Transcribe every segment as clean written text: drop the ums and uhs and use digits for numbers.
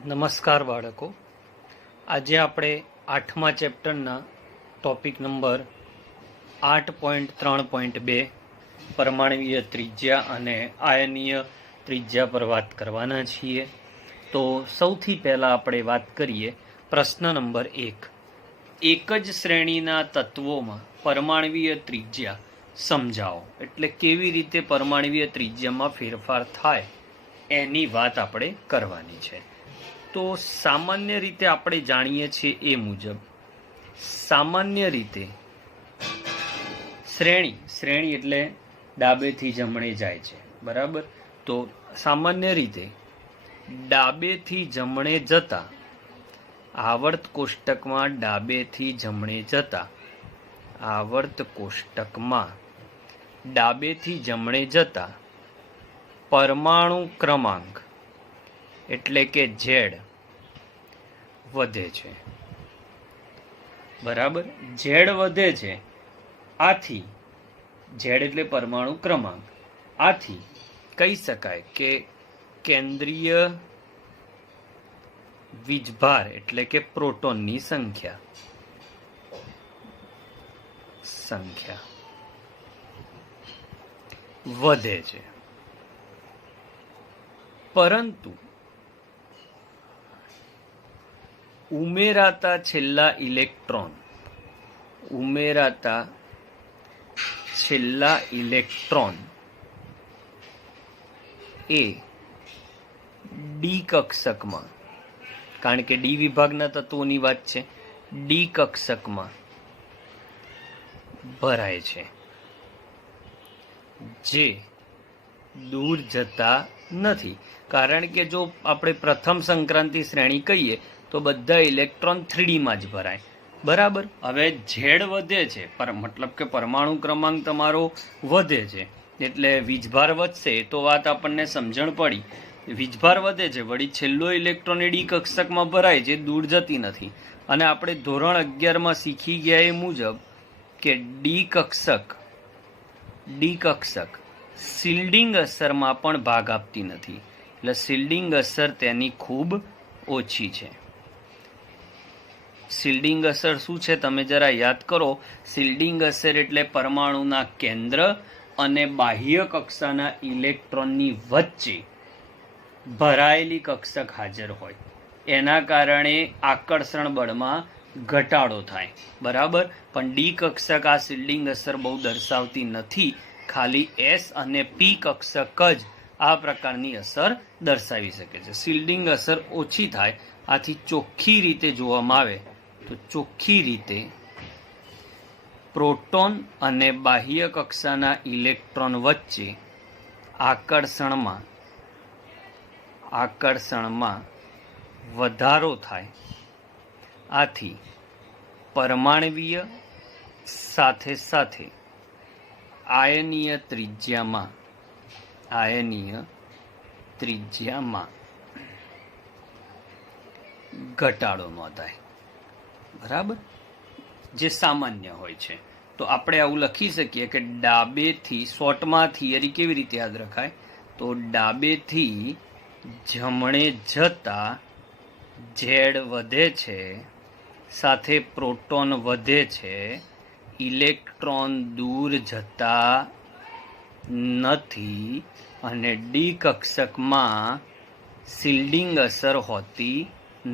નમસ્કાર બાળકો, આજે આપણે 8મા ચેપ્ટરના ટોપિક નંબર 8.3.2 પરમાણવીય ત્રિજ્યા અને આયનીય ત્રિજ્યા પર વાત કરવાના છીએ. તો સૌથી પહેલાં આપણે વાત કરીએ પ્રશ્ન નંબર 1. એક જ શ્રેણીના તત્વોમાં પરમાણવીય ત્રિજ્યા સમજાવો. એટલે કેવી રીતે પરમાણવીય ત્રિજ્યામાં ફેરફાર થાય એની વાત આપણે કરવાની છે. તો સામાન્ય રીતે આપણે જાણીએ છીએ એ મુજબ સામાન્ય રીતે શ્રેણી એટલે ડાબેથી જમણે જાય છે, બરાબર. તો સામાન્ય રીતે ડાબેથી જમણે જતા આવર્ત કોષ્ટકમાં ડાબેથી જમણે જતા આવર્ત કોષ્ટકમાં ડાબેથી જમણે જતા પરમાણુ ક્રમાંક એટલે કે ઝેડ વધે છે, બરાબર. ઝેડ વધે છે. આથી ઝેડ એટલે પરમાણુ ક્રમાંક. આથી કહી શકાય કે કેન્દ્રીય વીજભાર એટલે કે પ્રોટોનની સંખ્યા વધે છે. પરંતુ ઉમેરાતા છેલ્લા ઇલેક્ટ્રોન એ ડી કક્ષકમાં, કારણ કે ડી વિભાગના તત્વોની વાત છે, ડી કક્ષકમાં ભરાય છે, જે દૂર જતા નથી. કારણ કે જો આપણે પ્રથમ સંક્રાંતિ શ્રેણી કહીએ તો બધા ઇલેક્ટ્રોન 3D માં જ ભરાય, બરાબર. હવે ઝેડ વધે છે, મતલબ કે પરમાણુ ક્રમાંક તમારો વધે છે એટલે વીજભાર વધશે. તો વાત આપણને સમજણ પડી. વીજભાર વધે છે, વળી છેલ્લો ઇલેક્ટ્રોન એ ડી કક્ષકમાં ભરાય છે, દૂર જતી નથી. અને આપણે ધોરણ 11માં શીખી ગયા એ મુજબ કે ડી કક્ષક શિલ્ડિંગ અસરમાં પણ ભાગ આપતી નથી. એટલે શિલ્ડિંગ અસર તેની ખૂબ ઓછી છે. શિલ્ડિંગ અસર શું છે તમે જરા યાદ કરો. શિલ્ડિંગ અસર એટલે પરમાણુના કેન્દ્ર અને બાહ્ય કક્ષાના ઇલેક્ટ્રોનની વચ્ચે ભરાયેલી કક્ષક હાજર હોય, એના કારણે આકર્ષણ બળમાં ઘટાડો થાય, બરાબર. પણ ડી કક્ષક આ શિલ્ડિંગ અસર બહુ દર્શાવતી નથી. ખાલી એસ અને પી કક્ષક જ આ પ્રકારની અસર દર્શાવી શકે છે. શિલ્ડિંગ અસર ઓછી થાય. આથી ચોખ્ખી રીતે જોવામાં આવે તો ચોખ્ખી રીતે પ્રોટોન અને બાહ્ય કક્ષાના ઇલેક્ટ્રોન વચ્ચે આકર્ષણમાં વધારો થાય. આથી પરમાણવીય સાથે સાથે આયનીય ત્રિજ્યામાં ઘટાડો નોંધાય, બરાબર, જે સામાન્ય હોય છે. તો આપણે આવું લખી શકીએ કે ડાબેથી, શોર્ટમાં થિયરી કેવી રીતે યાદ રખાય, તો ડાબેથી જમણે જતા ઝેડ વધે છે, સાથે પ્રોટોન વધે છે, ઇલેક્ટ્રોન દૂર જતા નથી, અને ડી કક્ષકમાં શિલ્ડિંગ અસર હોતી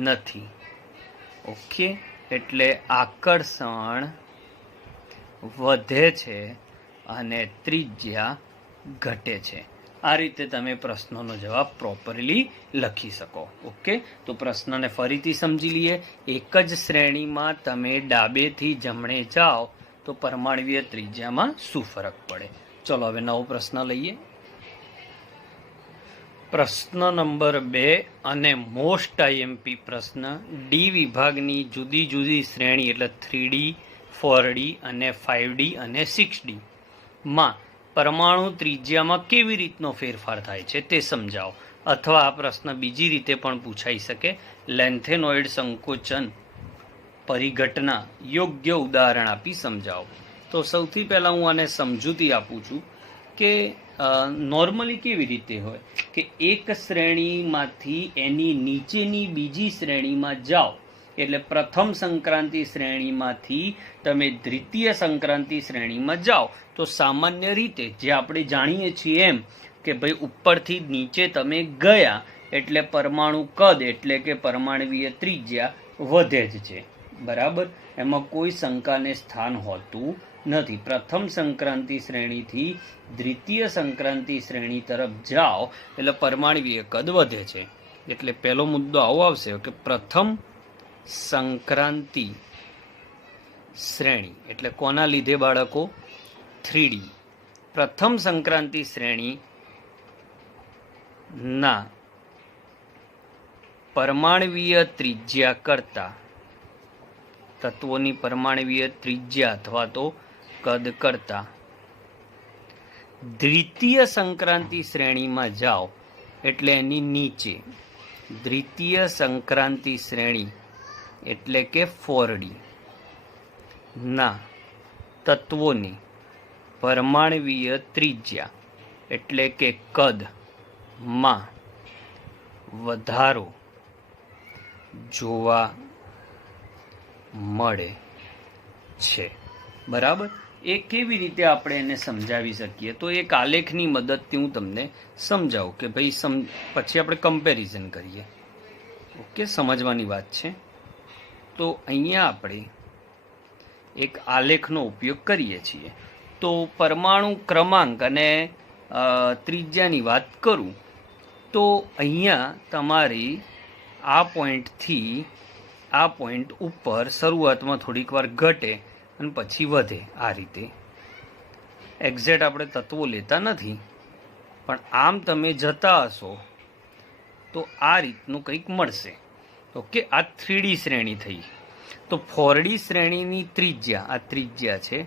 નથી. ઓકે, એટલે આકર્ષણ વધે છે અને ત્રિજ્યા ઘટે છે. આ રીતે તમે પ્રશ્નનો જવાબ પ્રોપરલી લખી શકો. ઓકે, તો પ્રશ્નને ફરીથી સમજી લઈએ. એક જ શ્રેણીમાં તમે ડાબેથી જમણે જાઓ તો પરમાણવીય ત્રિજ્યામાં શું ફરક પડે. ચલો હવે નવો પ્રશ્ન લઈએ. પ્રશ્ન નંબર 2 અને મોસ્ટ આઈએમપી પ્રશ્ન. ડી વિભાગની જુદી જુદી શ્રેણી એટલે 3D, 4D અને 5D અને 6D માં પરમાણુ ત્રિજ્યામાં કેવી રીતનો ફેરફાર થાય છે તે સમજાવો. અથવા આ પ્રશ્ન બીજી રીતે પણ પૂછાઈ શકે. લેન્થેનોઇડ સંકોચન પરિઘટના યોગ્ય ઉદાહરણ આપી સમજાવો. તો સૌથી પહેલા હું આને સમજૂતી આપું છું કે નોર્મલી કેવી રીતે હોય કે એક શ્રેણીમાંથી એની નીચેની બીજી શ્રેણીમાં જાઓ, એટલે પ્રથમ સંક્રાંતિ શ્રેણીમાંથી તમે દ્વિતીય સંક્રાંતિ શ્રેણીમાં જાઓ તો સામાન્ય રીતે જે આપણે જાણીએ છીએ એમ કે ભાઈ ઉપરથી નીચે તમે ગયા એટલે પરમાણુ કદ એટલે કે પરમાણવીય ત્રિજ્યા વધે જ છે, બરાબર. એમાં કોઈ શંકાને સ્થાન હોતું નથી. પ્રથમ સંક્રાંતિ શ્રેણીથી દ્વિતીય સંક્રાંતિ શ્રેણી તરફ જાઓ એટલે પરમાણવીય કદ વધે છે. એટલે પહેલો મુદ્દો આવો આવશે કે પ્રથમ સંક્રાંતિ શ્રેણી એટલે કોના લીધે બાળકો? 3D. પ્રથમ સંક્રાંતિ શ્રેણી ના પરમાણવીય ત્રિજ્યા કરતા તત્વોની પરમાણવીય ત્રિજ્યા અથવા તો કદ કરતા દ્વિતીય સંક્રાંતિ શ્રેણીમાં જાઓ એટલે એની નીચે દ્વિતીય સંક્રાંતિ શ્રેણી એટલે કે 4D ના તત્વોની પરમાણવીય ત્રિજ્યા એટલે કે કદ માં વધારો જોવા મળે છે, બરાબર. એ કેવી રીતે આપણે એને સમજાવી શકીએ? તો એક આલેખની મદદથી હું તમને સમજાવું કે ભાઈ પછી આપણે કમ્પેરિઝન કરીએ. ઓકે, સમજવાની વાત છે. તો અહીંયા આપણે એક આલેખનો ઉપયોગ કરીએ છીએ. તો પરમાણુ ક્રમાંક અને ત્રિજ્યાની વાત કરું તો અહીંયા તમારી આ પોઈન્ટથી આ પોઈન્ટ ઉપર શરૂઆતમાં થોડીક વાર ઘટે અને પછી વધે. આ રીતે એક્ઝેક્ટ આપણે તત્વો લેતા નથી, પણ આમ તમે જતા હશો તો આ રીતનું કંઈક મળશે. ઓકે, આ 3D શ્રેણી થઈ. તો 4D શ્રેણીની ત્રિજ્યા, આ ત્રિજ્યા છે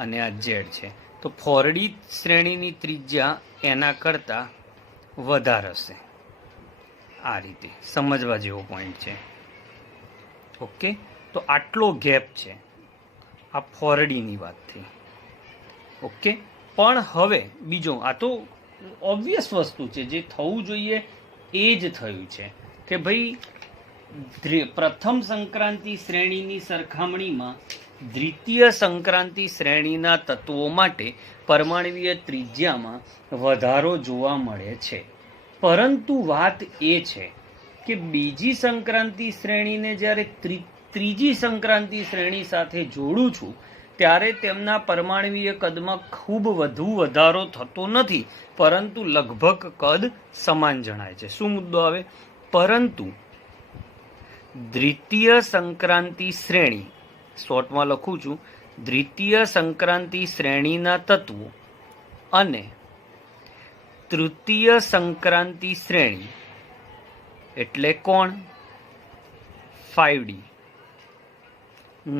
અને આ Z છે. તો 4D શ્રેણીની ત્રિજ્યા એના કરતાં વધારે હશે. આ રીતે સમજવા જેવો પોઈન્ટ છે. ઓકે, તો આટલો ગેપ છે આ 4Dની વાત થઈ. ઓકે, પણ હવે બીજો, આ તો ઓબ્વિયસ વસ્તુ છે, જે થવું જોઈએ એ જ થયું છે કે ભાઈ પ્રથમ સંક્રાંતિ શ્રેણીની સરખામણીમાં દ્વિતીય સંક્રાંતિ શ્રેણીના તત્વો માટે પરમાણવીય ત્રિજ્યામાં વધારો જોવા મળે છે. પરંતુ વાત એ છે કે બીજી સંક્રાંતિ શ્રેણીને જ્યારે ત્રીજી સંક્રાંતિ શ્રેણી સાથે જોડું છું ત્યારે તેમના પરમાણવીય કદમાં ખૂબ વધુ વધારો થતો નથી, પરંતુ લગભગ કદ સમાન જણાય છે. શું મુદ્દો આવે? પરંતુ દ્વિતીય સંક્રાંતિ શ્રેણી, શોર્ટમાં લખું છું, દ્વિતીય સંક્રાંતિ શ્રેણીના તત્વો અને તૃતીય સંક્રાંતિ શ્રેણી એટલે કોણ? 5D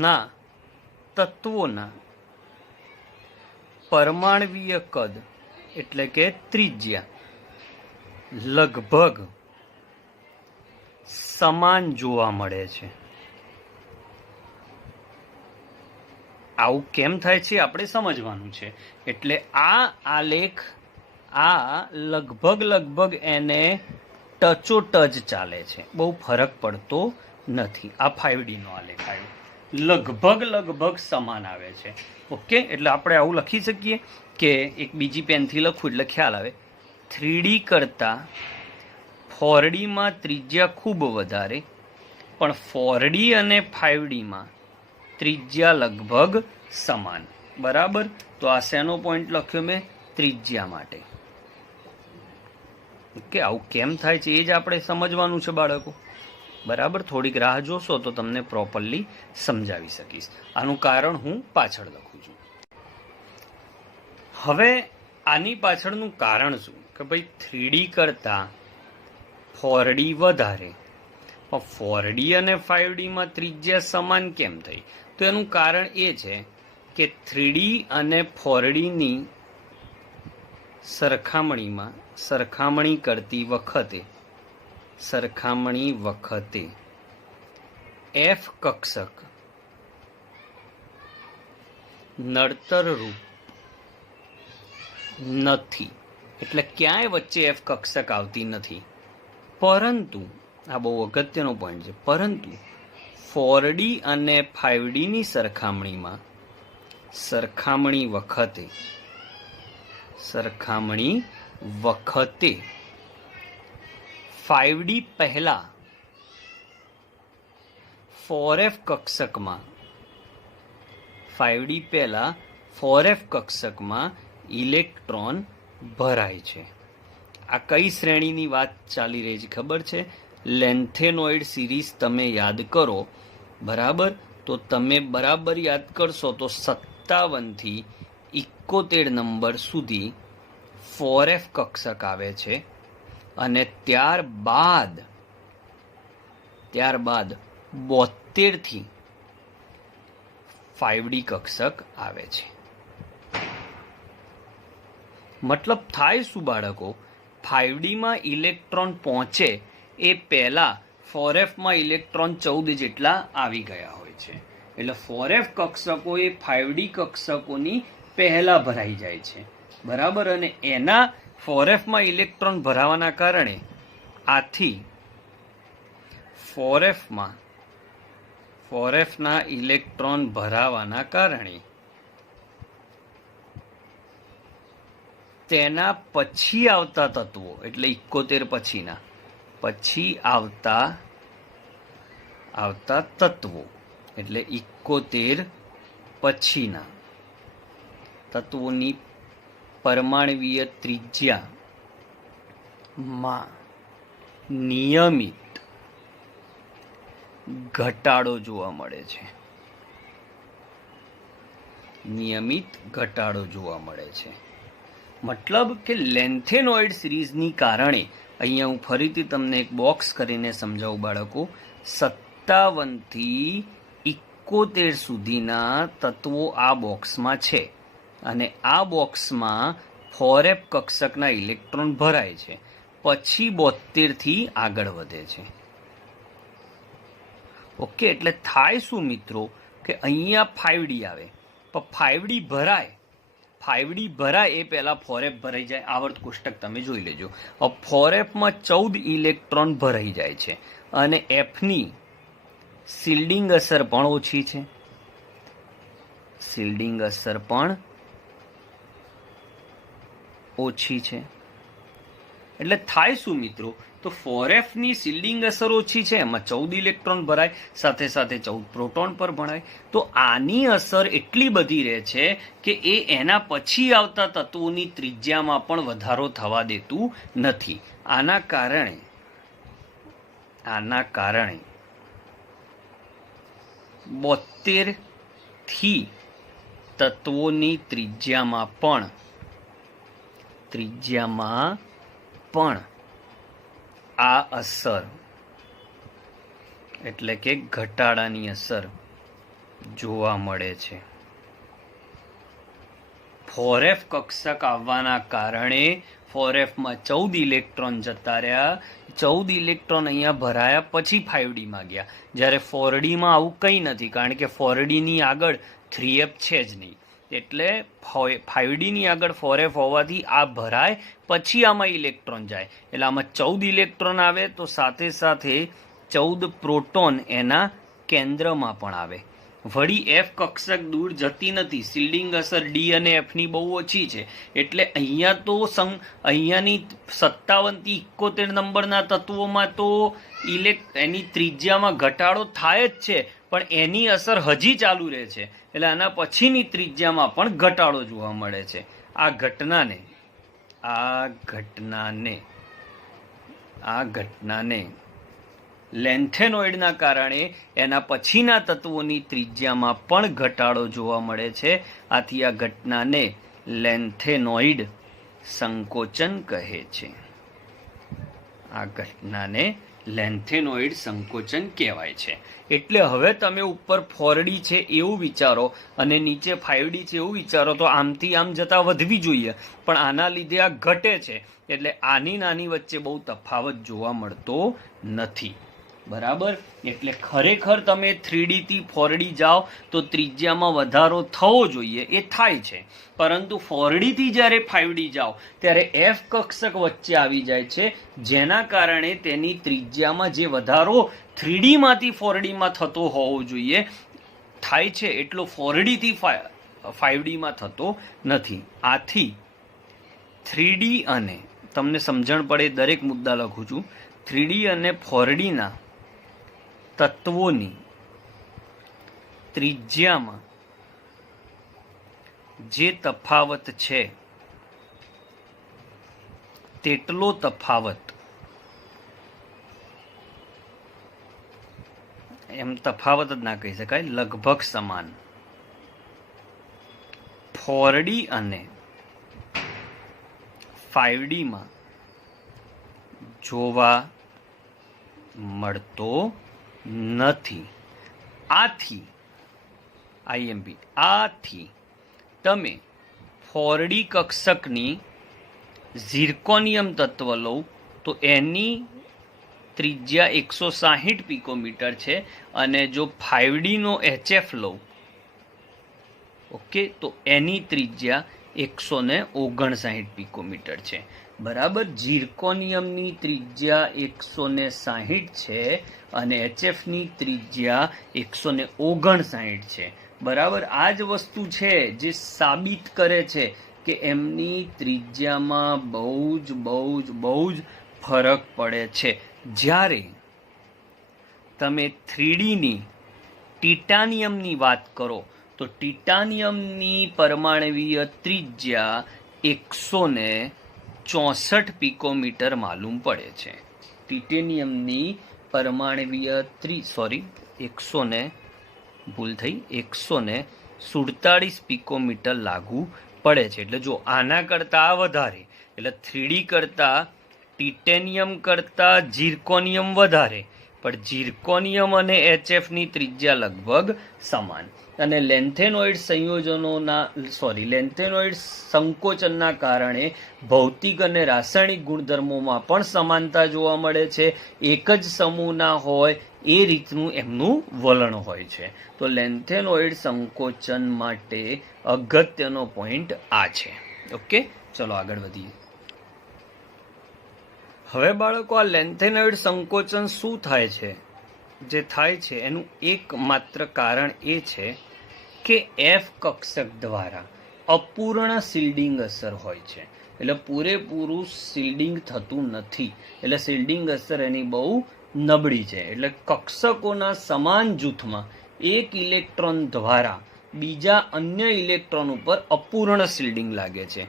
ના તત્વોના પરમાણવીય કદ એટલે કે ત્રિજ્યા લગભગ સમાન જોવા મળે છે. આવું કેમ થાય છે આપણે સમજવાનું છે. એટલે આ આલેખ આ લગભગ એને ટચોટચ ચાલે છે, બહુ ફરક પડતો નથી. આ 5D નો આલેખ આવ્યો, લગભગ સમાન આવે છે. ઓકે, એટલે આપણે આવું લખી શકીએ કે એક બીજી પેનથી લખું એટલે ખ્યાલ આવે. 3D કરતાં 4Dમાં ત્રિજ્યા ખૂબ વધારે, પણ 4D અને 5Dમાં ત્રિજ્યા લગભગ સમાન, બરાબર. તો આ શેનો પોઈન્ટ લખ્યો મેં? ત્રિજ્યા માટે. ઓકે, આવું કેમ થાય છે એ જ આપણે સમજવાનું છે બાળકો, બરાબર. થોડીક રાહ જોશો તો તમને પ્રોપરલી સમજાવી શકીશ. આનું કારણ હું પાછળ લખું છું. હવે આની પાછળનું કારણ શું કે ભાઈ 3D કરતાં 4D વધારે, પણ 4D અને 5Dમાં ત્રિજ્યા સમાન કેમ થઈ? તો એનું કારણ એ છે કે 3D અને 4Dની સરખામણી કરતી વખતે F કક્ષક નડતરરૂપ નથી, એટલે ક્યાંય વચ્ચે એફ કક્ષક આવતી નથી. પરંતુ આ બહુ અગત્યનો પોઈન્ટ છે, પરંતુ 4D અને 5D ની સરખામણી વખતે 5D પહેલા 4F કક્ષકમાં ઇલેક્ટ્રોન ભરાય છે. આ કઈ શ્રેણીની વાત ચાલી રહી છે ખબર છે? લેન્થેનોઇડ સિરીઝ તમે યાદ કરો, બરાબર? તો તમે બરાબર યાદ કરશો તો 57 થી 71 નંબર સુધી 4F કક્ષક આવે છે, અને ત્યારબાદ 72 થી 5D કક્ષક આવે છે. મતલબ થાય શું બાળકો? 5D માં ઇલેક્ટ્રોન પહોંચે એ પહેલા 4F માં ઇલેક્ટ્રોન 14 જેટલા આવી ગયા હોય છે. એટલે 4F કક્ષકો એ 5D કક્ષકોની પહેલા ભરાઈ જાય છે, બરાબર? અને એના 4F માં ઇલેક્ટ્રોન ભરાવાના કારણે આથી 4F ના ઇલેક્ટ્રોન ભરાવાના કારણે તેના પછી આવતા તત્વો, એટલે 71 પછી આવતા તત્વો, એટલે 71 પછીના તત્વોની પરમાણવીય ત્રિજ્યામાં નિયમિત ઘટાડો જોવા મળે છે. મતલબ કે લેન્થેનોઇડ સિરીઝની કારણે, અહીંયા હું ફરીથી તમને એક બોક્સ કરીને સમજાવું બાળકો, 57 થી 71 સુધીના તત્વો આ બોક્સમાં છે, અને આ બોક્સમાં 4F કક્ષકના ઇલેક્ટ્રોન ભરાય છે, પછી 72 થી આગળ વધે છે. ઓકે, એટલે થાય શું મિત્રો કે અહીંયા 5D આવે, પણ 5D ભરાય એ પહેલા 4F ભરાઈ જાય. આવર્ત કોષ્ટક તમે જોઈ લેજો. 4F માં 14 ઇલેક્ટ્રોન ભરાઈ જાય છે, અને Fની શિલ્ડિંગ અસર પણ ઓછી છે. એટલે થાય શું મિત્રો? તો 4F ની શિલ્ડિંગ અસર ઓછી છે, એમાં 14 ઇલેક્ટ્રોન ભરાય, સાથે સાથે 14 પ્રોટોન પર ભણાય. તો આની અસર એટલી બધી રહે છે કે એ એના પછી આવતા તત્વોની ત્રિજ્યામાં પણ વધારો થવા દેતું નથી. આના કારણે 72 થી તત્વોની ત્રિજ્યામાં પણ આ અસર, એટલે કે ઘટાડાની અસર જોવા મળે છે. 4F કક્ષક આવવાના કારણે 4F માં 14 ઇલેક્ટ્રોન જતા રહ્યા, 14 ઇલેક્ટ્રોન અહીંયા ભરાયા, પછી 5D માં ગયા. જ્યારે 4D માં આવું કંઈ નથી, કારણ કે 4D ની આગળ 3F છે જ નહીં. એટલે 5D ની આગળ 4F હોવાથી આ ભરાય, પછી આમાં ઇલેક્ટ્રોન જાય. એટલે આમાં 14 ઇલેક્ટ્રોન આવે, તો સાથે સાથે 14 પ્રોટોન એના કેન્દ્રમાં પણ આવે. વળી F કક્ષક દૂર જતી નથી, શિલ્ડિંગ અસર D અને F ની બહુ ઓછી છે. એટલે અહીંયાની 57 થી 71 નંબરના તત્વોમાં તો એની ત્રિજ્યામાં ઘટાડો થાય જ છે, પણ એની અસર હજી ચાલુ રહે છે. એટલે આના પછીની ત્રિજ્યામાં પણ ઘટાડો જોવા મળે છે. આ ઘટનાને લેન્થેનોઇડના કારણે એના પછીના તત્વોની ત્રિજ્યામાં પણ ઘટાડો જોવા મળે છે. આથી આ ઘટનાને લેન્થેનોઇડ સંકોચન કહે છે. આ ઘટનાને લેન્થેનોઇડ સંકોચન કહેવાય છે. એટલે હવે તમે ઉપર 4D છે એવું વિચારો અને નીચે 5D છે એવું વિચારો, તો આમથી આમ જતા વધવી જોઈએ, પણ આના લીધે આ ઘટે છે. એટલે આની નાની વચ્ચે બહુ તફાવત જોવા મળતો નથી. બરાબર. એટલે ખરેખર તમે 3D થી 4D જાઓ તો ત્રિજ્યામાં વધારો થવો જોઈએ, એ થાય છે, પરંતુ 4D થી જ્યારે 5D જાઓ ત્યારે F કક્ષક વચ્ચે આવી જાય છે, જેના કારણે તેની ત્રિજ્યામાં જે વધારો 3D માંથી 4D માં થતો હોવો જોઈએ થાય છે, એટલો 4D થી 5D માં થતો નથી. આથી 3D અને તમને સમજણ પડે દરેક મુદ્દા લખું છું. 3D અને 4D ના તત્વોની ત્રિજ્યામાં જે તફાવત છે તેટલો તફાવત, એમ તફાવત જ ના કહી શકાય, લગભગ સમાન 4D અને 5D માં જોવા મળતો નથી. આથી તમે 4D કક્ષકની ઝિર્કોનિયમ તત્વ લો તો એની ત્રિજ્યા 160 પિકોમીટર છે, અને જો 5D નો HF લો, ઓકે, તો એની ત્રિજ્યા 159 પિકોમીટર છે. બરાબર. ઝિર્કોનિયમની ત્રિજ્યા 160 છે અને HFની ત્રિજ્યા 159 છે. બરાબર. આ જ વસ્તુ છે જે સાબિત કરે છે કે એમની ત્રિજ્યામાં બહુ જ ફરક પડે છે. જ્યારે તમે 3D ની ટિટાનિયમની વાત કરો તો ટિટાનિયમની પરમાણવીય ત્રિજ્યા 164 પિકોમીટર માલુમ પડે છે. ટિટેનિયમની પરમાણવીય 147 પિકોમીટર લાગુ પડે છે. એટલે જો આના કરતા આ વધારે, એટલે 3D કરતા ટિટેનિયમ કરતા ઝિર્કોનિયમ વધારે, પણ ઝિર્કોનિયમ અને HFની ત્રિજ્યા લગભગ સમાન. અને લેન્થેનોઇડ લેન્થેનોઇડ સંકોચનના કારણે ભૌતિક અને રાસાયણિક ગુણધર્મોમાં પણ સમાનતા જોવા મળે છે. એક જ સમૂહના હોય એ રીતનું એમનું વલણ હોય છે. તો લેન્થેનોઇડ સંકોચન માટે અગત્યનો પોઈન્ટ આ છે. ઓકે, ચલો આગળ વધીએ. હવે બાળકો, આ લેન્થેનોઇડ સંકોચન શું થાય છે, જે થાય છે એનું એકમાત્ર કારણ એ છે કે F કક્ષક દ્વારા અપૂર્ણ શિલ્ડિંગ અસર હોય છે. એટલે પૂરેપૂરું શિલ્ડિંગ થતું નથી, એટલે શિલ્ડિંગ અસર એની બહુ નબળી છે. એટલે કક્ષકોના સમાન જૂથમાં એક ઇલેક્ટ્રોન દ્વારા બીજા અન્ય ઇલેક્ટ્રોન ઉપર અપૂર્ણ શિલ્ડિંગ લાગે છે.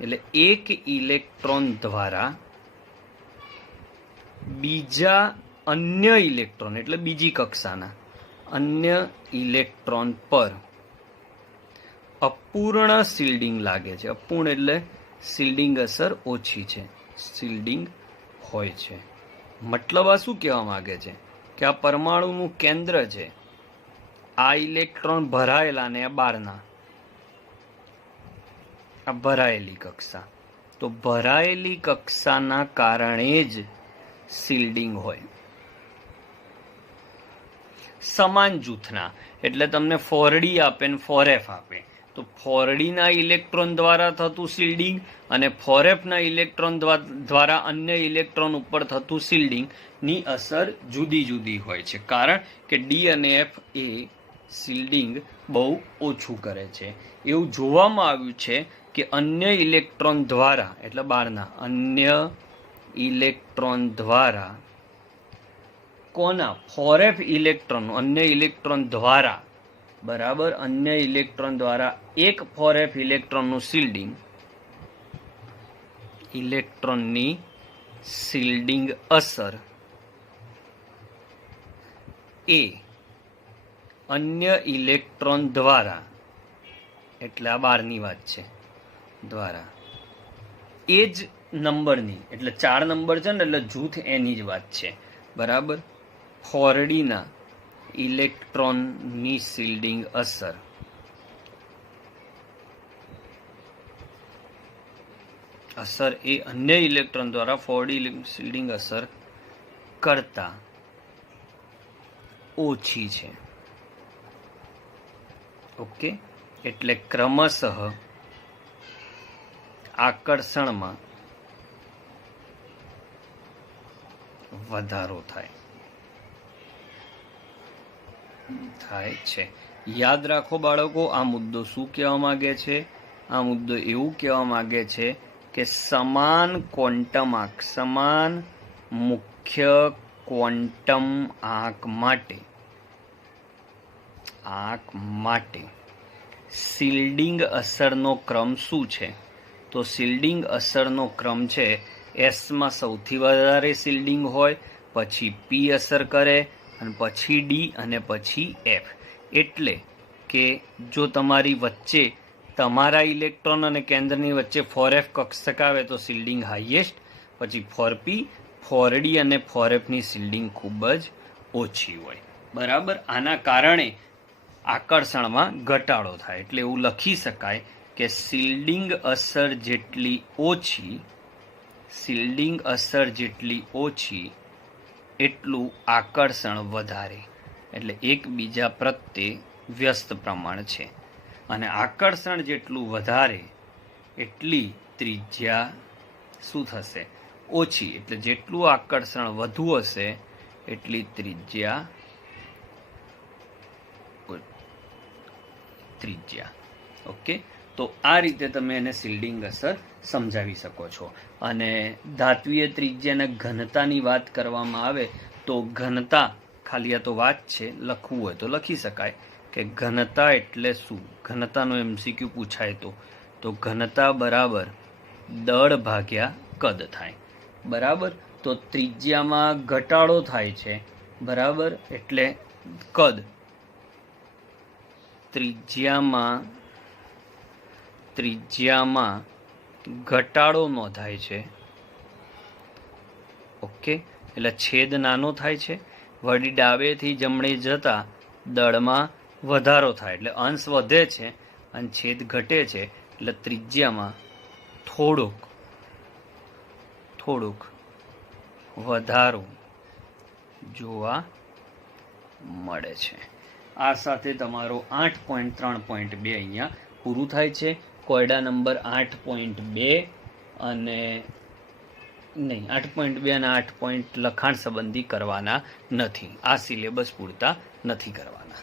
એટલે એક ઇલેક્ટ્રોન દ્વારા બીજા અન્ય ઇલેક્ટ્રોન, એટલે બીજી કક્ષાના અન્ય ઇલેક્ટ્રોન પર અપૂર્ણ શિલ્ડિંગ લાગે છે. અપૂર્ણ એટલે શિલ્ડિંગ અસર ઓછી છે, શિલ્ડિંગ હોય છે. મતલબ આ શું કહેવા માંગે છે કે આ પરમાણુનું કેન્દ્ર છે, આ ઇલેક્ટ્રોન ભરાયેલા ને આ બહારના, આ ભરાયેલી કક્ષા, તો ભરાયેલી કક્ષાના કારણે જ શિલ્ડિંગ હોય સમાન જૂથના. એટલે તમને 4D આપે ને 4F આપે, તો 4D ના ઇલેક્ટ્રોન દ્વારા થતું શિલ્ડિંગ અને 4F ના ઇલેક્ટ્રોન દ્વારા અન્ય ઇલેક્ટ્રોન ઉપર થતું શિલ્ડિંગ ની અસર જુદી જુદી હોય છે. કારણ કે D અને F એ શિલ્ડિંગ બહુ ઓછું કરે છે. એવું જોવામાં આવ્યું છે કે અન્ય ઇલેક્ટ્રોન દ્વારા, એટલે બહારના અન્ય ઇલેક્ટ્રોન દ્વારા કોના 4F ઇલેક્ટ્રોન, અન્ય ઇલેક્ટ્રોન દ્વારા, બરાબર, અન્ય ઇલેક્ટ્રોન દ્વારા એક 4F ઇલેક્ટ્રોનનું શિલ્ડિંગ, ઇલેક્ટ્રોનની શિલ્ડિંગ અસર એ અન્ય ઇલેક્ટ્રોન દ્વારા, એટલે આ બારની વાત છે, દ્વારા એ જ નંબરની, એટલે 4 નંબર છે ને, એટલે જૂથ એની જ વાત છે. બરાબર. 4D ના ઇલેક્ટ્રોનની શિલ્ડિંગ અસર એ અન્ય ઇલેક્ટ્રોન દ્વારા 4D શિલ્ડિંગ અસર કરતા ઓછી છે. ઓકે, એટલે ક્રમશઃ આકર્ષણમાં વધારો થાય છે. યાદ રાખો બાળકો, આ મુદ્દો શું કહેવા માંગે છે? આ મુદ્દો એવું કહેવા માંગે છે કે સમાન ક્વોન્ટમ આંક, સમાન મુખ્ય ક્વોન્ટમ આંક માટે શિલ્ડિંગ અસરનો ક્રમ શું છે? તો શિલ્ડિંગ અસરનો ક્રમ છે એસમાં સૌથી વધારે શિલ્ડિંગ હોય, પછી પી અસર કરે, અને પછી ડી, અને પછી એફ. એટલે કે જો તમારી વચ્ચે તમારા ઇલેક્ટ્રોન અને કેન્દ્રની વચ્ચે 4f કક્ષક આવે તો શિલ્ડિંગ હાઈએસ્ટ, પછી 4p, 4d અને 4f ની શિલ્ડિંગ ખૂબ જ ઓછી હોય. બરાબર. આના કારણે આકર્ષણમાં ઘટાડો થાય. એટલે એવું લખી શકાય કે શિલ્ડિંગ અસર જેટલી ઓછી એટલું આકર્ષણ વધારે. એટલે એકબીજા પ્રત્યે વ્યસ્ત પ્રમાણ છે. અને આકર્ષણ જેટલું વધારે એટલી ત્રિજ્યા શું થશે? ઓછી. એટલે જેટલું આકર્ષણ વધુ હશે એટલી ત્રિજ્યા. ઓકે, તો આ રીતે તમે એને શિલ્ડિંગ અસર સમજાવી શકો છો. અને ધાત્વીય ત્રિજ્યાના ઘનતાની વાત કરવામાં આવે તો ઘનતા, ખાલી આ તો વાત છે, લખવું હોય તો લખી શકાય કે ઘનતા એટલે શું? ઘનતાનો MCQ પૂછાય તો ઘનતા બરાબર દળ ભાગ્યા કદ થાય. બરાબર. તો ત્રિજ્યામાં ઘટાડો થાય છે. બરાબર. એટલે કદ, ત્રિજ્યામાં ઘટાડો નોંધાય છે. ઓકે, એટલે છેદ નાનો થાય છે. વળી ડાબેથી જમણે જતા દળમાં વધારો થાય, એટલે અંશ વધે છે અને છેદ ઘટે છે. એટલે ત્રિજ્યામાં થોડુંક વધારો જોવા મળે છે. આ સાથે તમારો 8.3.2 અહીંયા પૂરું થાય છે. કોયડા નંબર 8.2 અને 8.2 અને 8 લખાણ સંબંધી કરવાના નથી. આ સિલેબસ પૂરતા નથી કરવાના.